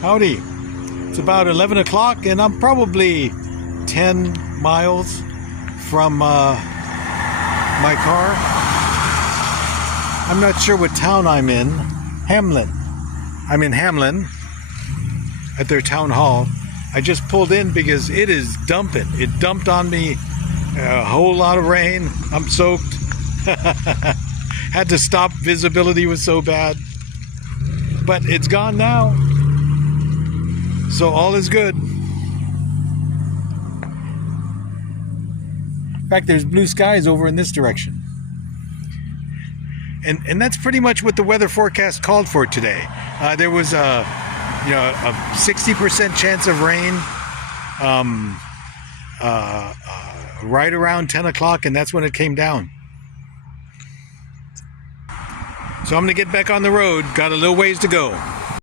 Howdy. It's about 11 o'clock and I'm probably 10 miles from my car. I'm not sure what town I'm in. Hamlin. I'm in Hamlin at their town hall. I just pulled in because it is dumping. It dumped on me a whole lot of rain. I'm soaked. Had to stop. Visibility was so bad. But it's gone now. So all is good. In fact, there's blue skies over in this direction. And that's pretty much what the weather forecast called for today. There was a 60% chance of rain right around 10 o'clock, and that's when it came down. So I'm going to get back on the road. Got a little ways to go.